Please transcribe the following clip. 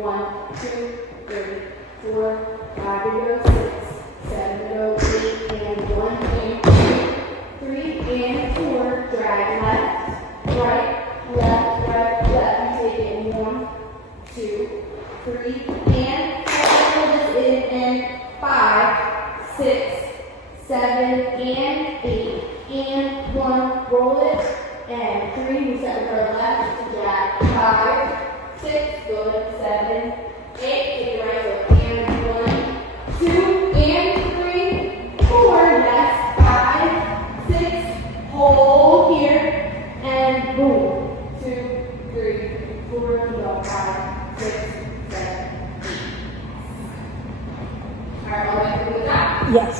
1, 2, 3, 4, 5 to go, 6, 7 to go, 8, and 1, and 2, 3, and 4. Drag left, right, left, right, left. You take it in 1, 2, 3, and 4. Hold this in, and 5, 6, 7, and 8, and 1. Roll it, and 3. We step with our left to drag 5, 6, good, 7, 8. Take the right foot, and 1, 2, and 3, 4. Yes, 5, 6. Hold here, and boom. 2, 3, 4. Go 5, 6, 7, 8. All right, all right, good with that? Yes.